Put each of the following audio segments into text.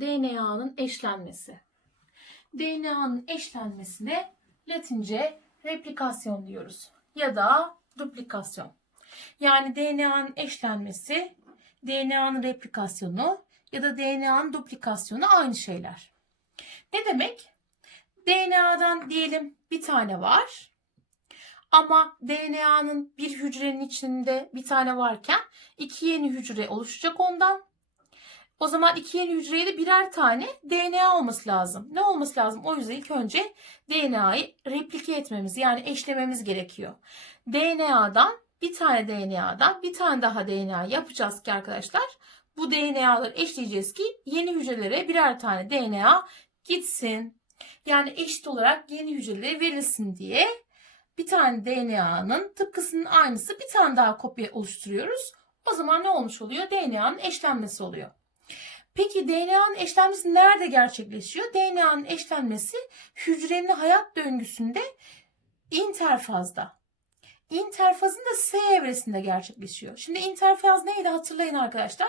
DNA'nın eşlenmesi. DNA'nın eşlenmesine Latince replikasyon diyoruz ya da duplikasyon. Yani DNA'nın eşlenmesi, DNA'nın replikasyonu ya da DNA'nın duplikasyonu aynı şeyler. Ne demek? DNA'dan diyelim bir tane var. Ama DNA'nın bir hücrenin içinde bir tane varken iki yeni hücre oluşacak ondan. O zaman iki yeni hücreye de birer tane DNA olması lazım. Ne olması lazım? O yüzden ilk önce DNA'yı replike etmemiz yani eşlememiz gerekiyor. DNA'dan bir tane DNA'dan bir tane daha DNA yapacağız ki arkadaşlar. Bu DNA'ları eşleyeceğiz ki yeni hücrelere birer tane DNA gitsin. Yani eşit olarak yeni hücrelere verilsin diye bir tane DNA'nın tıpkısının aynısı bir tane daha kopya oluşturuyoruz. O zaman ne olmuş oluyor? DNA'nın eşlenmesi oluyor. Peki DNA'nın eşlenmesi nerede gerçekleşiyor? DNA'nın eşlenmesi hücrenin hayat döngüsünde interfazda. İnterfazın da S evresinde gerçekleşiyor. Şimdi interfaz neydi hatırlayın arkadaşlar.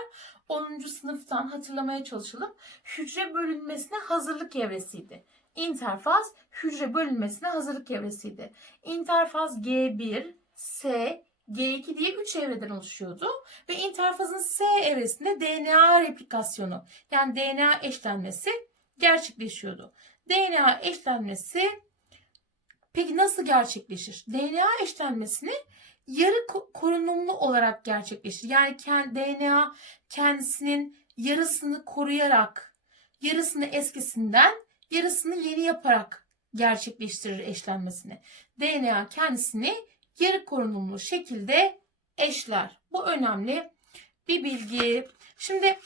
10. sınıftan hatırlamaya çalışalım. Hücre bölünmesine hazırlık evresiydi. İnterfaz hücre bölünmesine hazırlık evresiydi. İnterfaz G1, S, G2 diye 3 evreden oluşuyordu. Ve interfazın S evresinde DNA replikasyonu yani DNA eşlenmesi gerçekleşiyordu. DNA eşlenmesi peki nasıl gerçekleşir? DNA eşlenmesini yarı ko- korunumlu olarak gerçekleşir. Yani DNA kendisinin yarısını koruyarak, yarısını eskisinden, yarısını yeni yaparak gerçekleştirir eşlenmesini. DNA kendisini yarı korunumlu şekilde eşler. Bu önemli bir bilgi. Şimdi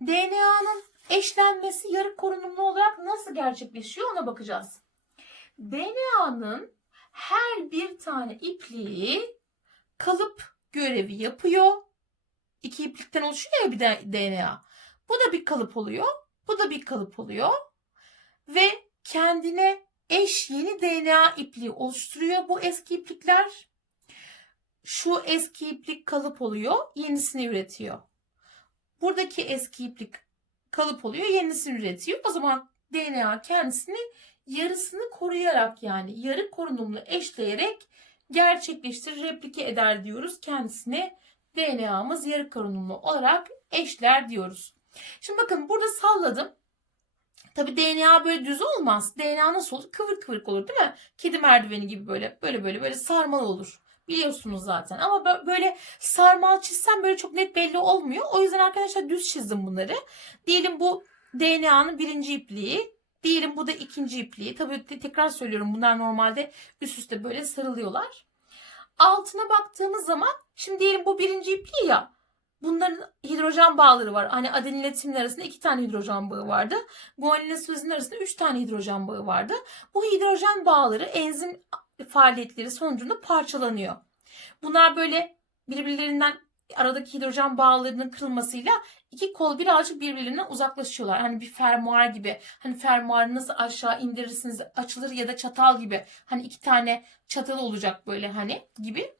DNA'nın eşlenmesi yarı korunumlu olarak nasıl gerçekleşiyor ona bakacağız. DNA'nın her bir tane ipliği kalıp görevi yapıyor. İki iplikten oluşuyor ya bir de DNA. Bu da bir kalıp oluyor. Bu da bir kalıp oluyor. Ve kendine eş yeni DNA ipliği oluşturuyor bu eski iplikler. Şu eski iplik kalıp oluyor, yenisini üretiyor. Buradaki eski iplik kalıp oluyor, yenisini üretiyor. O zaman DNA kendisini yarısını koruyarak yani yarı korunumlu eşleyerek gerçekleştirir, replike eder diyoruz. Kendisine DNA'mız yarı korunumlu olarak eşler diyoruz. Şimdi bakın burada salladım. Tabi DNA böyle düz olmaz. DNA nasıl olur? Kıvır kıvırık olur değil mi? Kedi merdiveni gibi böyle böyle böyle böyle sarmal olur. Biliyorsunuz zaten. Ama bö- böyle sarmal çizsem böyle çok net belli olmuyor. O yüzden arkadaşlar düz çizdim bunları. Diyelim bu DNA'nın birinci ipliği. Diyelim bu da ikinci ipliği. Tabii te- tekrar söylüyorum bunlar normalde üst üste böyle sarılıyorlar. Altına baktığımız zaman şimdi diyelim bu birinci ipliği ya. Bunların hidrojen bağları var. Hani adenin ile timin arasında iki tane hidrojen bağı vardı. Guanin ile sitozin arasında üç tane hidrojen bağı vardı. Bu hidrojen bağları enzim faaliyetleri sonucunda parçalanıyor. Bunlar böyle birbirlerinden aradaki hidrojen bağlarının kırılmasıyla iki kol birazcık birbirlerinden uzaklaşıyorlar. Hani bir fermuar gibi. Hani fermuarı nasıl aşağı indirirsiniz açılır ya da çatal gibi. Hani iki tane çatal olacak böyle hani gibi.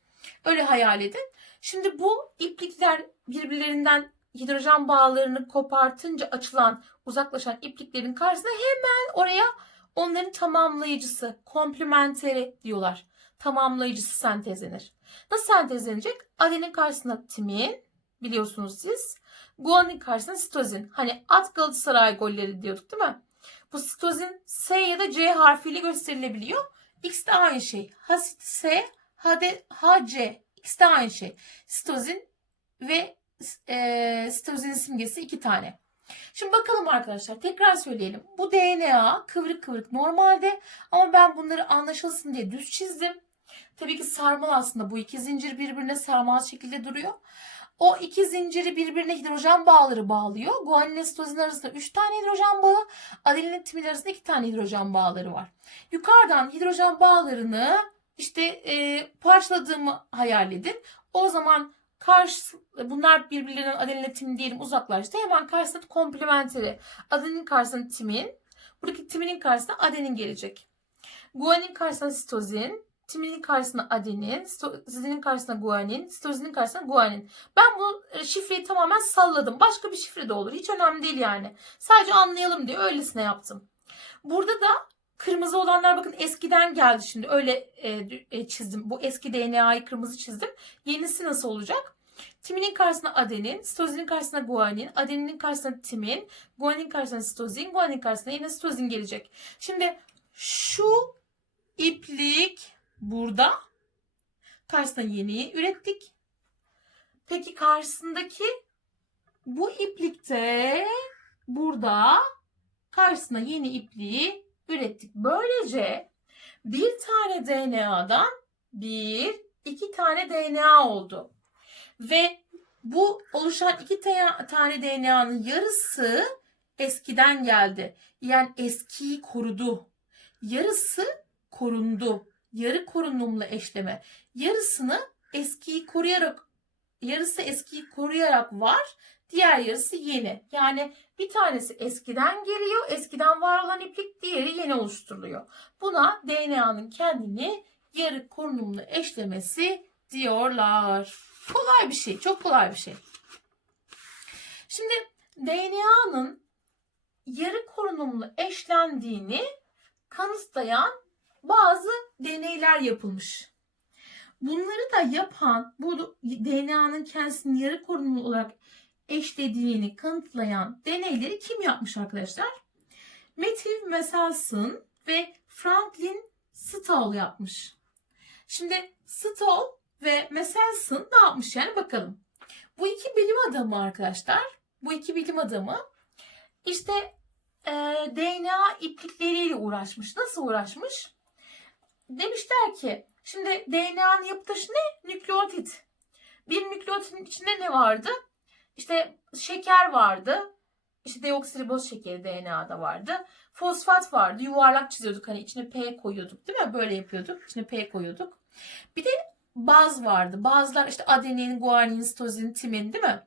Öyle hayal edin. Şimdi bu iplikler birbirlerinden hidrojen bağlarını kopartınca açılan, uzaklaşan ipliklerin karşısında hemen oraya onların tamamlayıcısı, komplementeri diyorlar. Tamamlayıcısı sentezlenir. Nasıl sentezlenecek? Adenin karşısına timin, biliyorsunuz siz. Guanin karşısına sitozin. Hani at Galatasaray golleri diyorduk değil mi? Bu sitozin S ya da C harfiyle gösterilebiliyor. X de aynı şey. Hasit S, HD, HC. X de aynı şey. Sitozin ve e, sitozinin simgesi iki tane. Şimdi bakalım arkadaşlar tekrar söyleyelim. Bu DNA kıvrık kıvrık normalde ama ben bunları anlaşılsın diye düz çizdim. Tabii ki sarmal aslında bu iki zincir birbirine sarmal şekilde duruyor. O iki zinciri birbirine hidrojen bağları bağlıyor. Guanin ile sitozin arasında 3 tane hidrojen bağı, adenin timin arasında 2 tane hidrojen bağları var. Yukarıdan hidrojen bağlarını işte e, parçaladığımı hayal edin. O zaman karşı bunlar birbirlerinden adeninle timin diyelim uzaklaştı. Hemen karşısında komplementeri. Adenin karşısında timin. Buradaki timinin karşısına adenin gelecek. Guanin karşısına sitozin. timinin karşısına adenin, sitozinin karşısına guanin, sitozinin karşısına guanin. Ben bu e, şifreyi tamamen salladım. Başka bir şifre de olur. Hiç önemli değil yani. Sadece anlayalım diye öylesine yaptım. Burada da kırmızı olanlar bakın eskiden geldi şimdi. Öyle e, e, çizdim. Bu eski DNA'yı kırmızı çizdim. Yenisi nasıl olacak? Timinin karşısına adenin, sitozinin karşısına guanin, adeninin karşısına timin, guanin karşısına sitozin, guanin karşısına yine sitozin gelecek. Şimdi şu iplik burada. Karşısına yeni ürettik. Peki karşısındaki bu iplikte burada karşısına yeni ipliği ürettik. Böylece bir tane DNA'dan bir, iki tane DNA oldu. Ve bu oluşan iki tane DNA'nın yarısı eskiden geldi. Yani eskiyi korudu. Yarısı korundu. Yarı korunumlu eşleme. Yarısını eskiyi koruyarak yarısı eskiyi koruyarak var. Diğer yarısı yeni. Yani bir tanesi eskiden geliyor. Eskiden var olan iplik diğeri yeni oluşturuluyor. Buna DNA'nın kendini yarı korunumlu eşlemesi diyorlar. Kolay bir şey. Çok kolay bir şey. Şimdi DNA'nın yarı korunumlu eşlendiğini kanıtlayan bazı deneyler yapılmış. Bunları da yapan, bu DNA'nın kendisini yarı korunumlu olarak eşlediğini kanıtlayan deneyleri kim yapmış arkadaşlar? Matthew Meselson ve Franklin Stoll yapmış. Şimdi Stoll ve Meselson ne yapmış yani bakalım. Bu iki bilim adamı arkadaşlar, bu iki bilim adamı işte e, DNA iplikleriyle uğraşmış. Nasıl uğraşmış? Demişler ki şimdi DNA'nın yapı taşı ne? Nükleotit. Bir nükleotitin içinde ne vardı? İşte şeker vardı. İşte deoksiriboz şekeri DNA'da vardı. Fosfat vardı. Yuvarlak çiziyorduk. Hani içine P koyuyorduk değil mi? Böyle yapıyorduk. İçine P koyuyorduk. Bir de baz vardı. Bazlar işte adenin, guanin, sitozin, timin değil mi?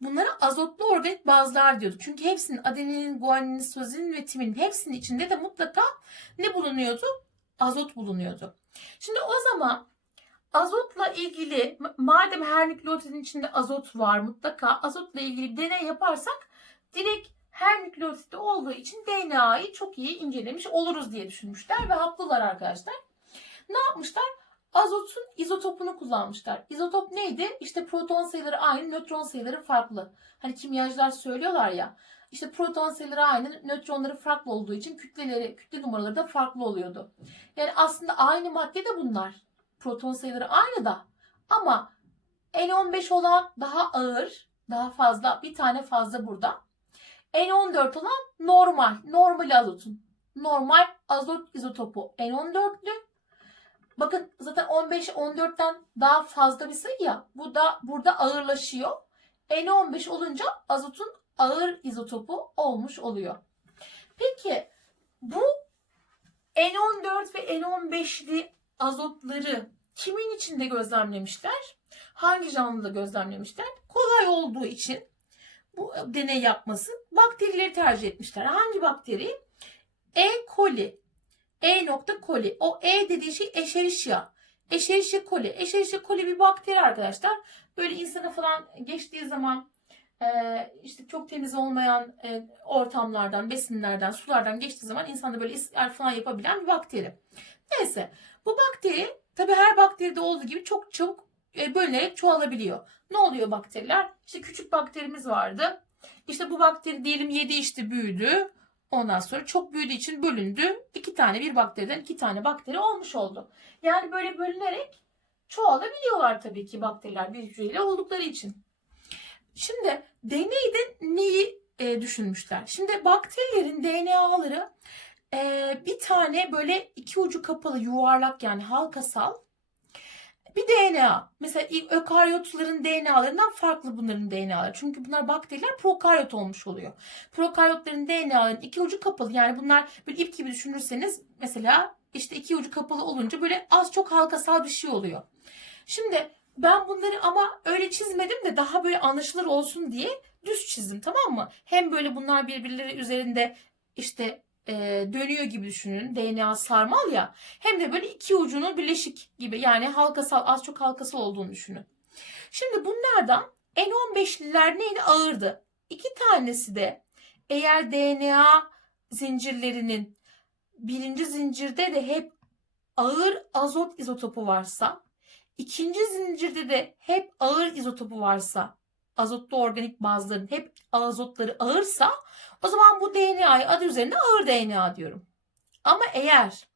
Bunlara azotlu organik bazlar diyorduk. Çünkü hepsinin adenin, guanin, sitozin ve timin hepsinin içinde de mutlaka ne bulunuyordu? Azot bulunuyordu. Şimdi o zaman azotla ilgili madem her nükleotidin içinde azot var mutlaka azotla ilgili deney yaparsak direkt her nükleotitte olduğu için DNA'yı çok iyi incelemiş oluruz diye düşünmüşler ve haklılar arkadaşlar. Ne yapmışlar? Azotun izotopunu kullanmışlar. İzotop neydi? İşte proton sayıları aynı, nötron sayıları farklı. Hani kimyacılar söylüyorlar ya. İşte proton sayıları aynı, nötronları farklı olduğu için kütleleri, kütle numaraları da farklı oluyordu. Yani aslında aynı madde de bunlar. Proton sayıları aynı da. Ama N15 olan daha ağır, daha fazla, bir tane fazla burada. N14 olan normal, normal azotun. Normal azot izotopu N14'lü. Bakın zaten 15 14'ten daha fazla bir sayı ya. Bu da burada ağırlaşıyor. N15 olunca azotun ağır izotopu olmuş oluyor. Peki bu N14 ve N15'li azotları kimin içinde gözlemlemişler? Hangi canlıda gözlemlemişler? Kolay olduğu için bu deney yapması bakterileri tercih etmişler. Hangi bakteri? E. coli. E. nokta coli. O E dediği şey Escherichia. Escherichia coli. Escherichia coli bir bakteri arkadaşlar. Böyle insana falan geçtiği zaman e, işte çok temiz olmayan e, ortamlardan, besinlerden, sulardan geçtiği zaman insanda böyle ishal falan yapabilen bir bakteri. Neyse bu bakteri tabi her bakteride olduğu gibi çok çabuk e, bölünerek çoğalabiliyor. Ne oluyor bakteriler? İşte küçük bakterimiz vardı. İşte bu bakteri diyelim yedi işte büyüdü. Ondan sonra çok büyüdüğü için bölündü. İki tane bir bakteriden iki tane bakteri olmuş oldu. Yani böyle bölünerek çoğalabiliyorlar tabii ki bakteriler bir hücreyle oldukları için. Şimdi deneyde neyi e, düşünmüşler? Şimdi bakterilerin DNA'ları e, bir tane böyle iki ucu kapalı yuvarlak yani halkasal bir DNA. Mesela ökaryotların DNA'larından farklı bunların DNA'ları. Çünkü bunlar bakteriler prokaryot olmuş oluyor. Prokaryotların DNA'ların iki ucu kapalı. Yani bunlar bir ip gibi düşünürseniz mesela işte iki ucu kapalı olunca böyle az çok halkasal bir şey oluyor. Şimdi ben bunları ama öyle çizmedim de daha böyle anlaşılır olsun diye düz çizdim tamam mı? Hem böyle bunlar birbirleri üzerinde işte e, dönüyor gibi düşünün. DNA sarmal ya. Hem de böyle iki ucunun birleşik gibi. Yani halkasal az çok halkasal olduğunu düşünün. Şimdi bunlardan N15'liler neydi? Ağırdı. İki tanesi de eğer DNA zincirlerinin birinci zincirde de hep ağır azot izotopu varsa, ikinci zincirde de hep ağır izotopu varsa, azotlu organik bazların hep azotları ağırsa, o zaman bu DNA'yı adı üzerinde ağır DNA diyorum. Ama eğer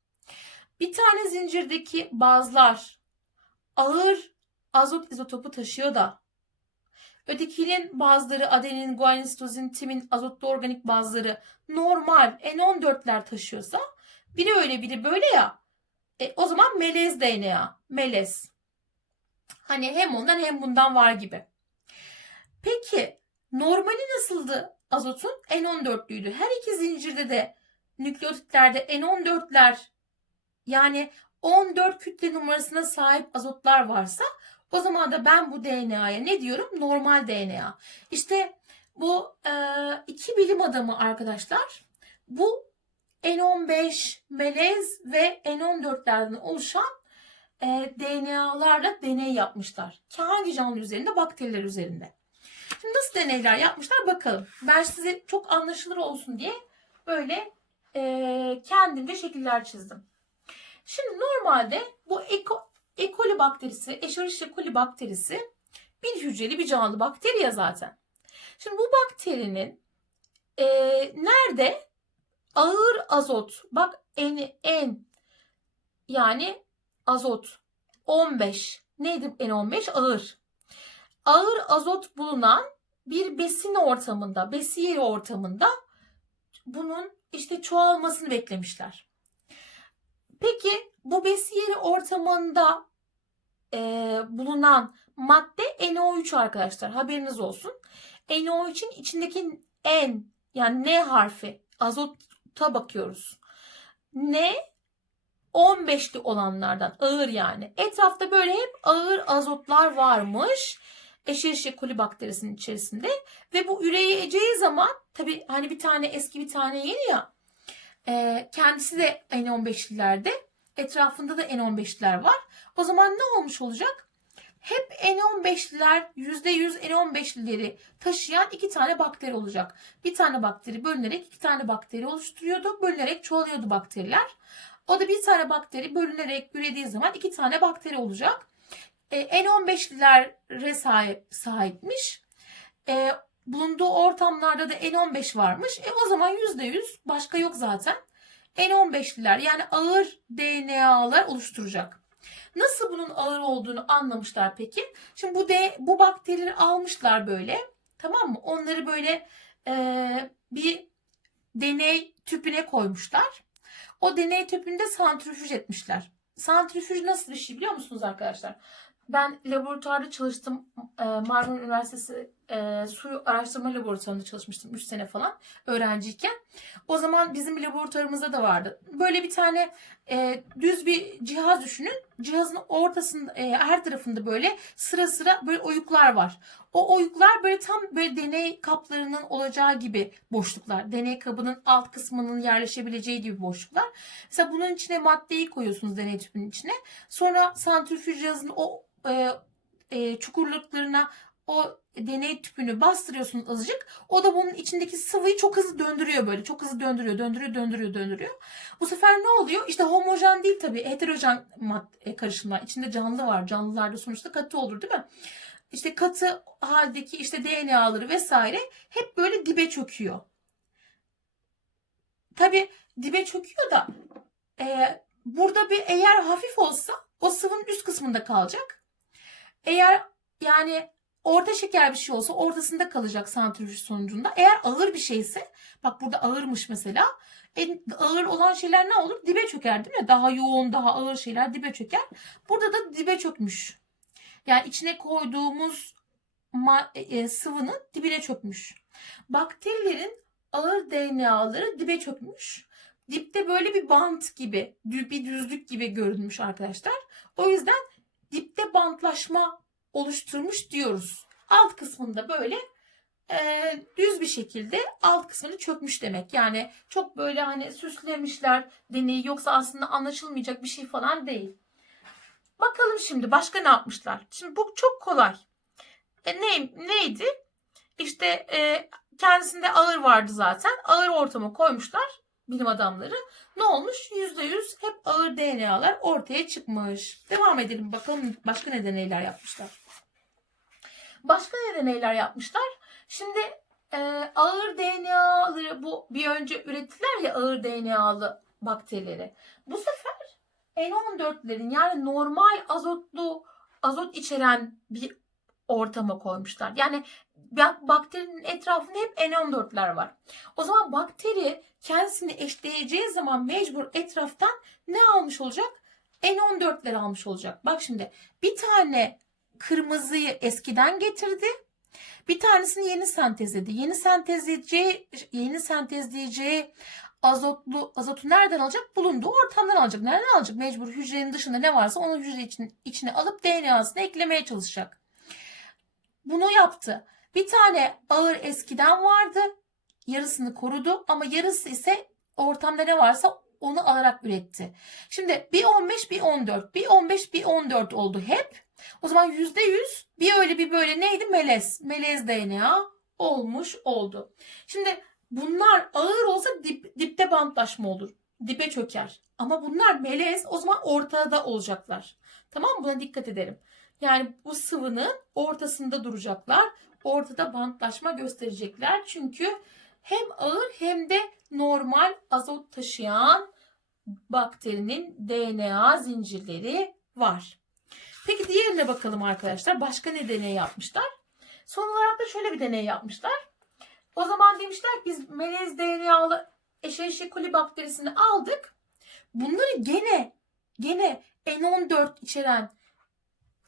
bir tane zincirdeki bazlar ağır azot izotopu taşıyor da ötekinin bazıları adenin, guanin, sitozin, timin azotlu organik bazları normal N14'ler taşıyorsa biri öyle biri böyle ya e, o zaman melez DNA. Melez. Hani hem ondan hem bundan var gibi. Peki normali nasıldı azotun? N14'lüydü. Her iki zincirde de nükleotitlerde N14'ler yani 14 kütle numarasına sahip azotlar varsa o zaman da ben bu DNA'ya ne diyorum? Normal DNA. İşte bu e, iki bilim adamı arkadaşlar bu N15 melez ve N14'lerden oluşan e, DNA'larla deney yapmışlar. Hangi canlı üzerinde? Bakteriler üzerinde. Şimdi nasıl deneyler yapmışlar bakalım. Ben size çok anlaşılır olsun diye böyle e, kendimce şekiller çizdim. Şimdi normalde bu Eko, E. coli bakterisi, Escherichia coli bakterisi bir hücreli bir canlı bakteri ya zaten. Şimdi bu bakterinin e, nerede? Ağır azot. Bak N, N yani azot 15. Neydi N15? Ağır. Ağır azot bulunan bir besin ortamında, besiyeri ortamında bunun işte çoğalmasını beklemişler. Peki bu besiyeri ortamında e, bulunan madde NO3 arkadaşlar haberiniz olsun. NO3'in içindeki N yani N harfi azota bakıyoruz. N 15'li olanlardan ağır yani. Etrafta böyle hep ağır azotlar varmış. Escherichia coli bakterisinin içerisinde ve bu üreyeceği zaman tabi hani bir tane eski bir tane yeni ya e, kendisi de N15'lilerde etrafında da N15'liler var. O zaman ne olmuş olacak? Hep N15'liler %100 N15'lileri taşıyan iki tane bakteri olacak. Bir tane bakteri bölünerek iki tane bakteri oluşturuyordu. Bölünerek çoğalıyordu bakteriler. O da bir tane bakteri bölünerek ürediği zaman iki tane bakteri olacak. E, N15'lilere sahip, sahipmiş. E, bulunduğu ortamlarda da N15 varmış. E, o zaman %100 başka yok zaten. N15'liler yani ağır DNA'lar oluşturacak. Nasıl bunun ağır olduğunu anlamışlar peki? Şimdi bu de bu bakterileri almışlar böyle. Tamam mı? Onları böyle e, bir deney tüpüne koymuşlar. O deney tüpünde santrifüj etmişler. Santrifüj nasıl bir şey biliyor musunuz arkadaşlar? Ben laboratuvarda çalıştım. E, Marmara Üniversitesi e, Su Araştırma Laboratuvarında çalışmıştım 3 sene falan öğrenciyken. O zaman bizim laboratuvarımızda da vardı. Böyle bir tane e, düz bir cihaz düşünün. Cihazın ortasında e, her tarafında böyle sıra sıra böyle oyuklar var. O oyuklar böyle tam böyle deney kaplarının olacağı gibi boşluklar. Deney kabının alt kısmının yerleşebileceği gibi boşluklar. Mesela bunun içine maddeyi koyuyorsunuz deney tüpünün içine. Sonra santrifüj cihazının o e, e, çukurluklarına o deney tüpünü bastırıyorsunuz azıcık. O da bunun içindeki sıvıyı çok hızlı döndürüyor böyle. Çok hızlı döndürüyor, döndürüyor, döndürüyor, döndürüyor. Bu sefer ne oluyor? İşte homojen değil tabii. Heterojen madde karışımlar. İçinde canlı var. Canlılarda sonuçta katı olur değil mi? İşte katı haldeki işte DNA'ları vesaire hep böyle dibe çöküyor. Tabii dibe çöküyor da e, burada bir eğer hafif olsa o sıvının üst kısmında kalacak. Eğer yani orta şeker bir şey olsa ortasında kalacak santrifüj sonucunda. Eğer ağır bir şeyse bak burada ağırmış mesela. En ağır olan şeyler ne olur? Dibe çöker değil mi? Daha yoğun, daha ağır şeyler dibe çöker. Burada da dibe çökmüş. Yani içine koyduğumuz ma- e, sıvının dibine çökmüş. Bakterilerin ağır DNA'ları dibe çökmüş. Dipte böyle bir bant gibi, bir düzlük gibi görünmüş arkadaşlar. O yüzden dipte bantlaşma oluşturmuş diyoruz. Alt kısmında böyle e, düz bir şekilde alt kısmını çökmüş demek. Yani çok böyle hani süslemişler deneyi yoksa aslında anlaşılmayacak bir şey falan değil. Bakalım şimdi başka ne yapmışlar? Şimdi bu çok kolay. E, ne, neydi? İşte e, kendisinde ağır vardı zaten. Ağır ortama koymuşlar bilim adamları. Ne olmuş? %100 hep ağır DNA'lar ortaya çıkmış. Devam edelim bakalım başka ne deneyler yapmışlar. Başka ne deneyler yapmışlar? Şimdi e, ağır DNA'ları bu bir önce ürettiler ya ağır DNA'lı bakterileri. Bu sefer N14'lerin yani normal azotlu azot içeren bir ortama koymuşlar. Yani bak- bakterinin etrafında hep N14'ler var. O zaman bakteri kendisini eşleyeceği zaman mecbur etraftan ne almış olacak? N14'ler almış olacak. Bak şimdi bir tane kırmızıyı eskiden getirdi. Bir tanesini yeni sentezledi. Yeni sentezleyeceği, yeni sentezleyeceği azotlu azotu nereden alacak? Bulunduğu ortamdan alacak. Nereden alacak? Mecbur hücrenin dışında ne varsa onu hücre için, içine alıp DNA'sını eklemeye çalışacak. Bunu yaptı. Bir tane ağır eskiden vardı. Yarısını korudu ama yarısı ise ortamda ne varsa onu alarak üretti. Şimdi bir 15 bir 14 bir 15 bir 14 oldu hep. O zaman %100 bir öyle bir böyle neydi? Melez. Melez DNA olmuş oldu. Şimdi bunlar ağır olsa dip, dipte bantlaşma olur. Dibe çöker. Ama bunlar melez o zaman ortada olacaklar. Tamam mı? Buna dikkat edelim. Yani bu sıvının ortasında duracaklar. Ortada bantlaşma gösterecekler. Çünkü hem ağır hem de normal azot taşıyan bakterinin DNA zincirleri var. Peki diğerine bakalım arkadaşlar. Başka ne deney yapmışlar? Son olarak da şöyle bir deney yapmışlar. O zaman demişler ki biz melez DNA'lı Escherichia coli bakterisini aldık. Bunları gene gene N14 içeren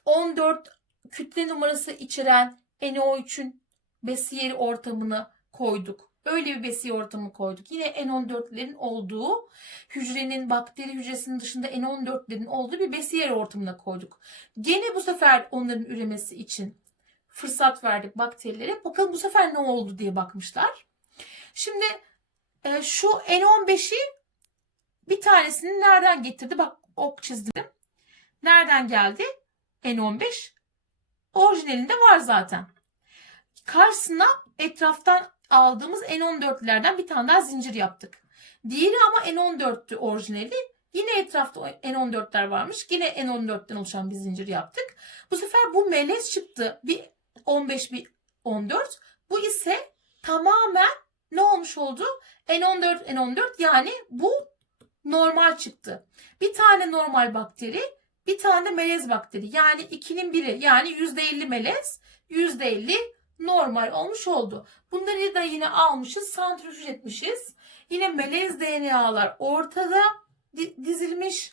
14 kütle numarası içeren NO3'ün besiyeri ortamına koyduk. Öyle bir besiye ortamı koyduk. Yine N14'lerin olduğu hücrenin bakteri hücresinin dışında N14'lerin olduğu bir besiyer ortamına koyduk. Gene bu sefer onların üremesi için fırsat verdik bakterilere. Bakalım bu sefer ne oldu diye bakmışlar. Şimdi e, şu N15'i bir tanesini nereden getirdi? Bak ok çizdim. Nereden geldi? N15 orijinalinde var zaten. Karşısına etraftan aldığımız N14'lerden bir tane daha zincir yaptık. Diğeri ama N14'tü orijinali. Yine etrafta N14'ler varmış. Yine N14'ten oluşan bir zincir yaptık. Bu sefer bu melez çıktı. Bir 15 bir 14. Bu ise tamamen ne olmuş oldu? N14 N14 yani bu normal çıktı. Bir tane normal bakteri, bir tane de melez bakteri. Yani ikinin biri yani %50 melez, %50 normal olmuş oldu. Bunları da yine almışız, santrifüj etmişiz. Yine melez DNA'lar ortada dizilmiş.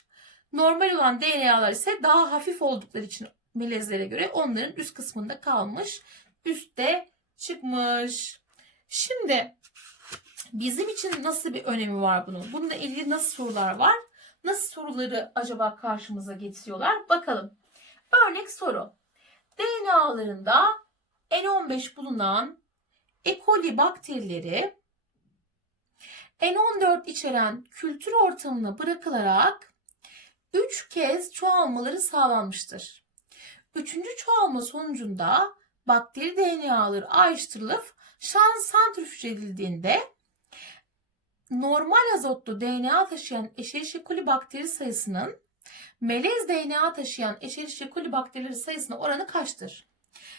Normal olan DNA'lar ise daha hafif oldukları için melezlere göre onların üst kısmında kalmış. Üstte çıkmış. Şimdi bizim için nasıl bir önemi var bunun? Bununla ilgili nasıl sorular var? Nasıl soruları acaba karşımıza getiriyorlar? Bakalım. Örnek soru. DNA'larında N15 bulunan E. coli bakterileri N14 içeren kültür ortamına bırakılarak 3 kez çoğalmaları sağlanmıştır. Üçüncü çoğalma sonucunda bakteri DNA'ları ayrıştırılıp şans santrifüj edildiğinde normal azotlu DNA taşıyan Escherichia coli bakteri sayısının melez DNA taşıyan Escherichia coli bakterileri sayısına oranı kaçtır?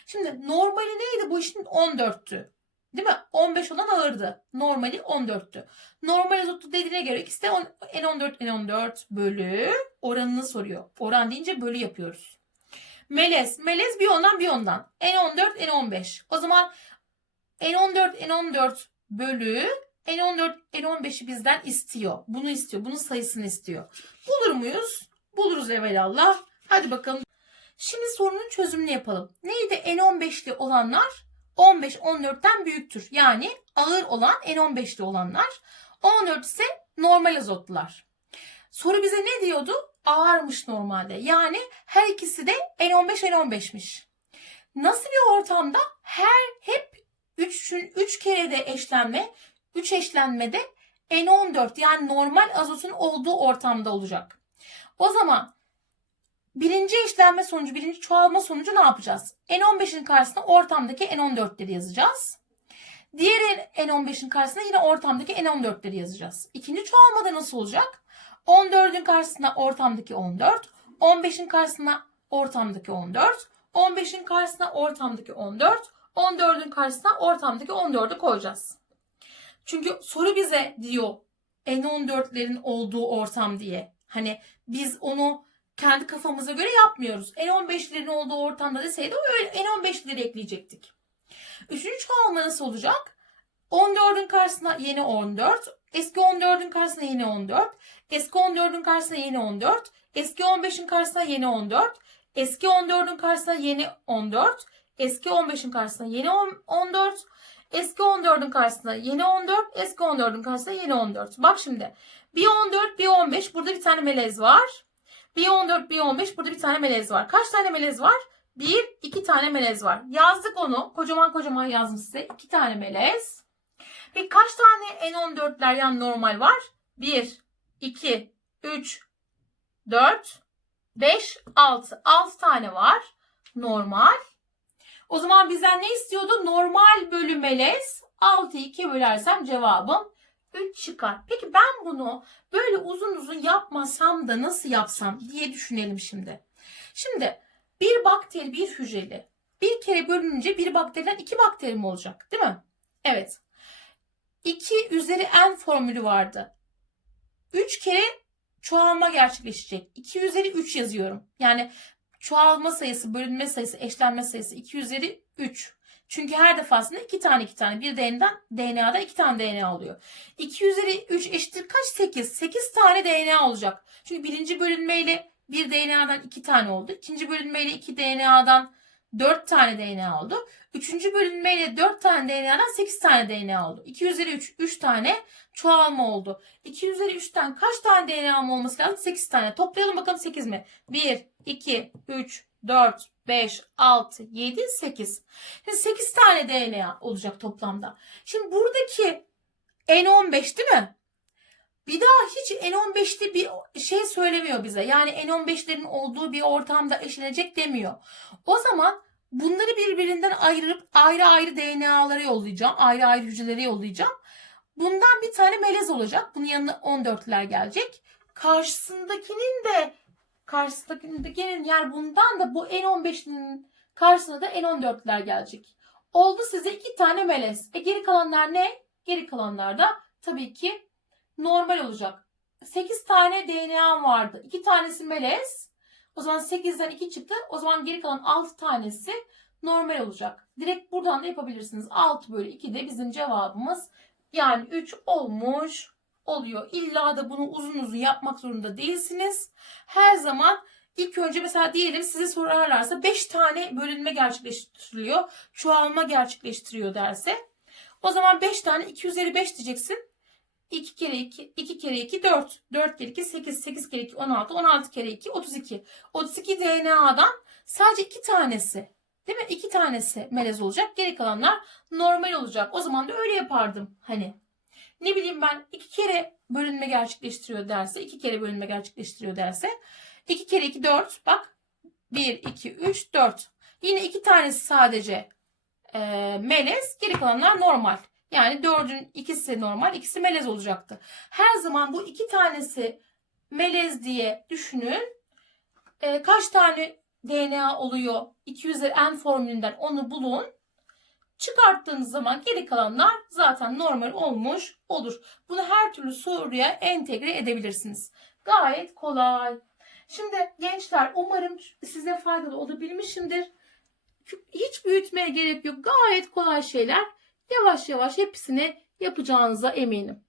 Şimdi normali neydi bu işin 14'tü. Değil mi? 15 olan ağırdı. Normali 14'tü. Normal azotlu dediğine göre ikisi de N14 N14 bölü oranını soruyor. Oran deyince bölü yapıyoruz. Melez. Melez bir ondan bir ondan. N14 N15. O zaman N14 N14 bölü N14 N15'i bizden istiyor. Bunu istiyor. Bunun sayısını istiyor. Bulur muyuz? Buluruz evvelallah. Hadi bakalım. Şimdi sorunun çözümünü yapalım. Neydi N15'li olanlar 15 14'ten büyüktür. Yani ağır olan N15'li olanlar. 14 ise normal azotlular. Soru bize ne diyordu? Ağırmış normalde. Yani her ikisi de N15 N15'miş. Nasıl bir ortamda her hep 3, 3 kere de eşlenme 3 eşlenmede N14 yani normal azotun olduğu ortamda olacak. O zaman birinci eşlenme sonucu, birinci çoğalma sonucu ne yapacağız? N15'in karşısına ortamdaki N14'leri yazacağız. Diğer N15'in karşısına yine ortamdaki N14'leri yazacağız. İkinci çoğalmada nasıl olacak? 14'ün karşısına ortamdaki 14, 15'in karşısına ortamdaki 14, 15'in karşısına ortamdaki 14, 14'ün karşısına ortamdaki 14'ü koyacağız. Çünkü soru bize diyor N14'lerin olduğu ortam diye. Hani biz onu kendi kafamıza göre yapmıyoruz. N15'lerin olduğu ortamda deseydi öyle N15'leri ekleyecektik. Üçüncü çoğalma nasıl olacak? 14'ün karşısına yeni 14, eski 14'ün karşısına yeni 14, eski 14'ün karşısına yeni 14, eski 15'in karşısına yeni 14, eski 14'ün karşısına yeni 14, eski 15'in karşısına yeni 14, eski 14'ün karşısına yeni 14, eski 14'ün karşısına yeni 14. Bak şimdi bir 14, bir 15 burada bir tane melez var. Bir 14, bir 15 burada bir tane melez var. Kaç tane melez var? Bir, iki tane melez var. Yazdık onu. Kocaman kocaman yazdım size. İki tane melez. Peki kaç tane N14'ler yani normal var? 1, 2, 3, 4, 5, 6. 6 tane var. Normal. O zaman bizden ne istiyordu? Normal bölü melez. 6'yı 2'ye bölersem cevabım 3 çıkar. Peki ben bunu böyle uzun uzun yapmasam da nasıl yapsam diye düşünelim şimdi. Şimdi bir bakteri bir hücreli bir kere bölününce bir bakteriden iki bakteri mi olacak değil mi? Evet. 2 üzeri n formülü vardı. 3 kere çoğalma gerçekleşecek. 2 üzeri 3 yazıyorum. Yani çoğalma sayısı, bölünme sayısı, eşlenme sayısı 2 üzeri 3. Çünkü her defasında 2 tane 2 tane. Bir DNA'dan DNA'da 2 tane DNA oluyor. 2 üzeri 3 eşittir kaç? 8. 8 tane DNA olacak. Çünkü birinci bölünmeyle bir DNA'dan 2 tane oldu. İkinci bölünmeyle 2 DNA'dan 4 tane DNA oldu. Üçüncü bölünmeyle 4 tane DNA'dan 8 tane DNA oldu. 2 üzeri 3, 3 tane çoğalma oldu. 2 üzeri 3'ten kaç tane DNA olması lazım? 8 tane. Toplayalım bakalım 8 mi? 1, 2, 3, 4, 5, 6, 7, 8. Şimdi 8 tane DNA olacak toplamda. Şimdi buradaki N15 değil mi? Bir daha hiç N15'li bir şey söylemiyor bize. Yani N15'lerin olduğu bir ortamda eşlenecek demiyor. O zaman bunları birbirinden ayırıp ayrı ayrı DNA'lara yollayacağım. Ayrı ayrı hücrelere yollayacağım. Bundan bir tane melez olacak. Bunun yanına 14'ler gelecek. Karşısındakinin de karşısındakinin yani bundan da bu N15'inin karşısına da N14'ler gelecek. Oldu size iki tane melez. E geri kalanlar ne? Geri kalanlar da tabii ki normal olacak. 8 tane DNA vardı. 2 tanesi melez. O zaman 8'den 2 çıktı. O zaman geri kalan 6 tanesi normal olacak. Direkt buradan da yapabilirsiniz. 6 bölü 2 de bizim cevabımız. Yani 3 olmuş oluyor. İlla da bunu uzun uzun yapmak zorunda değilsiniz. Her zaman ilk önce mesela diyelim size sorarlarsa 5 tane bölünme gerçekleştiriliyor. Çoğalma gerçekleştiriyor derse. O zaman 5 tane 2 üzeri 5 diyeceksin. 2 kere 2, 2 kere 2 4, 4 kere 2 8, 8 kere 2 16, 16 kere 2 32. 32 DNA'dan sadece 2 tanesi değil mi? 2 tanesi melez olacak. Geri kalanlar normal olacak. O zaman da öyle yapardım hani. Ne bileyim ben 2 kere bölünme gerçekleştiriyor derse, 2 kere bölünme gerçekleştiriyor derse 2 kere 2 4 bak 1 2 3 4. Yine 2 tanesi sadece e, melez, geri kalanlar normal. Yani dördün ikisi normal, ikisi melez olacaktı. Her zaman bu iki tanesi melez diye düşünün. E, kaç tane DNA oluyor? 200 n formülünden onu bulun. Çıkarttığınız zaman geri kalanlar zaten normal olmuş olur. Bunu her türlü soruya entegre edebilirsiniz. Gayet kolay. Şimdi gençler umarım size faydalı olabilmişimdir. Hiç büyütmeye gerek yok. Gayet kolay şeyler. Yavaş yavaş hepsini yapacağınıza eminim.